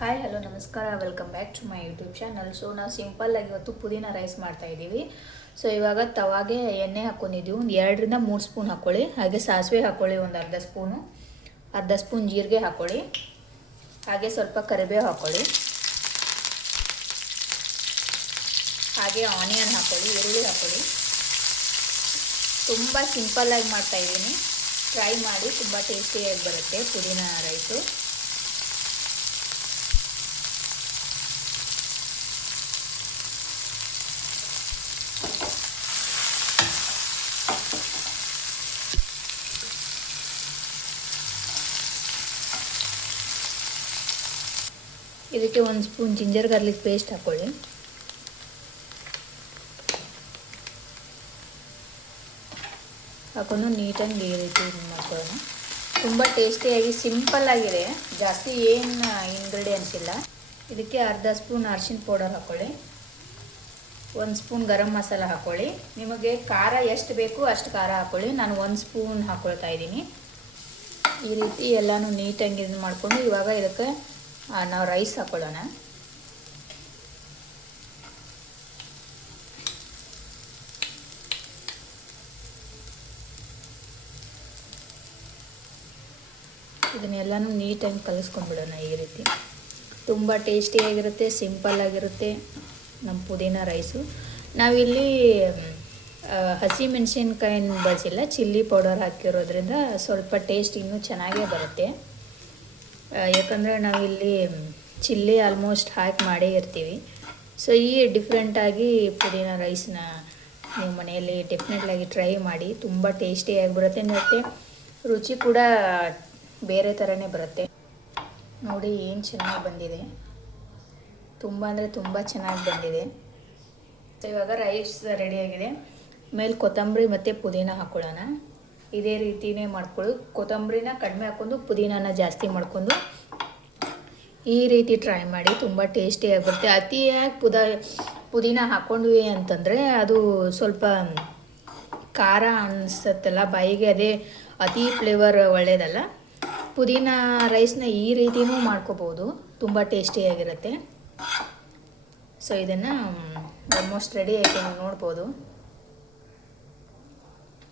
Hi hello ನಮಸ್ಕಾರ. Welcome back to my YouTube channel so ನಾವು ಸಿಂಪಲ್ಲಾಗಿ ಇವತ್ತು ಪುದೀನ ರೈಸ್ ಮಾಡ್ತಾ ಇದ್ದೀವಿ. ಸೊ ಇವಾಗ ತವಾಗೆ ಎಣ್ಣೆ ಹಾಕ್ಕೊಂಡಿದ್ದೀವಿ ಒಂದು ಎರಡರಿಂದ ಮೂರು ಸ್ಪೂನ್ ಹಾಕ್ಕೊಳ್ಳಿ ಹಾಗೆ ಸಾಸಿವೆ ಹಾಕ್ಕೊಳ್ಳಿ ಒಂದು ಅರ್ಧ ಸ್ಪೂನು ಅರ್ಧ ಸ್ಪೂನ್ ಜೀರಿಗೆ ಹಾಕ್ಕೊಳ್ಳಿ ಹಾಗೆ ಸ್ವಲ್ಪ ಕರಿಬೇವು ಹಾಕ್ಕೊಳ್ಳಿ ಹಾಗೆ ಆನಿಯನ್ ಹಾಕ್ಕೊಳ್ಳಿ ಈರುಳ್ಳಿ ಹಾಕ್ಕೊಳ್ಳಿ ತುಂಬ ಸಿಂಪಲ್ಲಾಗಿ ಮಾಡ್ತಾಯಿದ್ದೀನಿ ಫ್ರೈ ಮಾಡಿ, ತುಂಬ ಟೇಸ್ಟಿಯಾಗಿ ಬರುತ್ತೆ ಪುದೀನ ರೈಸು ಇದಕ್ಕೆ ಒಂದು ಸ್ಪೂನ್ ಜಿಂಜರ್ ಗಾರ್ಲಿಕ್ ಪೇಸ್ಟ್ ಹಾಕ್ಕೊಳ್ಳಿ ಹಾಕೊಂಡು ನೀಟಾಗಿ ಈ ರೀತಿ ಮಾಡ್ಕೊಳ್ಳೋಣ. ತುಂಬ ಟೇಸ್ಟಿಯಾಗಿ ಸಿಂಪಲ್ ಆಗಿದೆ. ಜಾಸ್ತಿ ಏನು ಇಂಗ್ರೀಡಿಯೆಂಟ್ಸ್ ಇಲ್ಲ. ಇದಕ್ಕೆ ಅರ್ಧ ಸ್ಪೂನ್ ಅರ್ಶಿನ ಪೌಡರ್ ಹಾಕ್ಕೊಳ್ಳಿ ಒಂದು ಸ್ಪೂನ್ ಗರಂ ಮಸಾಲ ಹಾಕ್ಕೊಳ್ಳಿ ನಿಮಗೆ ಖಾರ ಎಷ್ಟು ಬೇಕು ಅಷ್ಟು ಖಾರ ಹಾಕ್ಕೊಳ್ಳಿ ನಾನು ಒಂದು ಸ್ಪೂನ್ ಹಾಕ್ಕೊಳ್ತಾ ಇದ್ದೀನಿ. ಈ ರೀತಿ ಎಲ್ಲನೂ ನೀಟಾಗಿ ಇದು ಮಾಡಿಕೊಂಡು ಇವಾಗ ಇದಕ್ಕೆ ನಾವು ರೈಸ್ ಹಾಕೊಳ್ಳೋಣ. ಇದನ್ನೆಲ್ಲನೂ ನೀಟಾಗಿ ಕಲಿಸ್ಕೊಂಡ್ಬಿಡೋಣ ಈ ರೀತಿ. ತುಂಬ ಟೇಸ್ಟಿಯಾಗಿರುತ್ತೆ ಸಿಂಪಲ್ ಆಗಿರುತ್ತೆ ನಮ್ಮ ಪುದೀನ ರೈಸು ನಾವಿಲ್ಲಿ ಹಸಿ ಮೆಣಸಿನ್ಕಾಯಿನ ಬಳಸಿಲ್ಲ ಚಿಲ್ಲಿ ಪೌಡರ್ ಹಾಕಿರೋದ್ರಿಂದ ಸ್ವಲ್ಪ ಟೇಸ್ಟ್ ಇನ್ನೂ ಚೆನ್ನಾಗೇ ಬರುತ್ತೆ. ಯಾಕಂದರೆ ನಾವಿಲ್ಲಿ ಚಿಲ್ಲಿ ಆಲ್ಮೋಸ್ಟ್ ಹಾಕಿ ಮಾಡೇ ಇರ್ತೀವಿ. ಸೊ ಈ ಡಿಫ್ರೆಂಟಾಗಿ ಪುದೀನ ರೈಸ್ನ ನೀವು ಮನೆಯಲ್ಲಿ ಡೆಫಿನೆಟ್ಲಾಗಿ ಟ್ರೈ ಮಾಡಿ, ತುಂಬ ಟೇಸ್ಟಿಯಾಗಿ ಬರುತ್ತೆ ಮತ್ತು ರುಚಿ ಕೂಡ ಬೇರೆ ಥರನೇ ಬರುತ್ತೆ. ನೋಡಿ, ಏನು ಚೆನ್ನಾಗಿ ಬಂದಿದೆ. ತುಂಬ ಅಂದರೆ ತುಂಬ ಚೆನ್ನಾಗಿ ಬಂದಿದೆ. ಸೊ ಇವಾಗ ರೈಸ್ ರೆಡಿಯಾಗಿದೆ ಮೇಲೆ ಕೊತ್ತಂಬರಿ ಮತ್ತು ಪುದೀನ ಹಾಕ್ಕೊಳ್ಳೋಣ ಇದೇ ರೀತಿನೇ ಮಾಡ್ಕೊಳ್ಳಿ ಕೊತ್ತಂಬರಿನ ಕಡಿಮೆ ಹಾಕ್ಕೊಂಡು ಪುದೀನಾನ ಜಾಸ್ತಿ ಮಾಡ್ಕೊಂಡು ಈ ರೀತಿ ಟ್ರೈ ಮಾಡಿ ತುಂಬ ಟೇಸ್ಟಿಯಾಗಿ ಬರುತ್ತೆ ಅತಿಯಾಗಿ ಪುದ, ಪುದೀನ ಹಾಕ್ಕೊಂಡ್ವಿ ಅಂತಂದರೆ ಅದು ಸ್ವಲ್ಪ ಖಾರ ಅನಿಸುತ್ತಲ್ಲ, ಬಾಯಿಗೆ ಅದೇ ಅತಿ ಫ್ಲೇವರ್ ಒಳ್ಳೆಯದಲ್ಲ ಪುದೀನ ರೈಸ್ನ ಈ ರೀತಿಯೂ ಮಾಡ್ಕೋಬೋದು. ತುಂಬ ಟೇಸ್ಟಿಯಾಗಿರುತ್ತೆ ಸೊ ಇದನ್ನು ಆಲ್ಮೋಸ್ಟ್ ರೆಡಿ ಆಯಿತು ನೋಡ್ಬೋದು.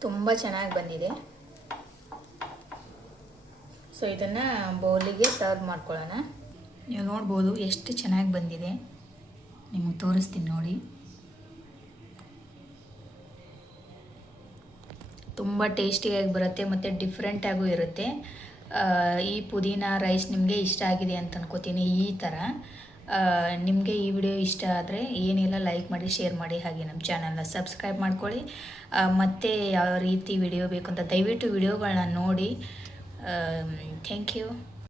ತುಂಬ ಚೆನ್ನಾಗಿ ಬಂದಿದೆ. ಸೊ ಇದನ್ನು ಬೌಲಿಗೆ ಸರ್ವ್ ಮಾಡ್ಕೊಳ್ಳೋಣ. ನೀವು ನೋಡ್ಬೋದು ಎಷ್ಟು ಚೆನ್ನಾಗಿ ಬಂದಿದೆ. ನಿಮಗೆ ತೋರಿಸ್ತೀನಿ ನೋಡಿ. ತುಂಬ ಟೇಸ್ಟಿಯಾಗಿ ಬರುತ್ತೆ ಮತ್ತು ಡಿಫ್ರೆಂಟಾಗೂ ಇರುತ್ತೆ. ಈ ಪುದೀನ ರೈಸ್ ನಿಮಗೆ ಇಷ್ಟ ಆಗಿದೆ ಅಂತ ಅನ್ಕೋತೀನಿ ಈ ಥರ ನಿಮಗೆ ಈ ವಿಡಿಯೋ ಇಷ್ಟ ಆದರೆ ಏನೆಲ್ಲ ಲೈಕ್ ಮಾಡಿ ಶೇರ್ ಮಾಡಿ, ಹಾಗೆ ನಮ್ಮ ಚಾನಲ್ನ ಸಬ್ಸ್ಕ್ರೈಬ್ ಮಾಡ್ಕೊಳ್ಳಿ. ಮತ್ತು ಯಾವ ರೀತಿ ವಿಡಿಯೋ ಬೇಕು ಅಂತ ದಯವಿಟ್ಟು ವಿಡಿಯೋಗಳನ್ನ ನೋಡಿ. Thank you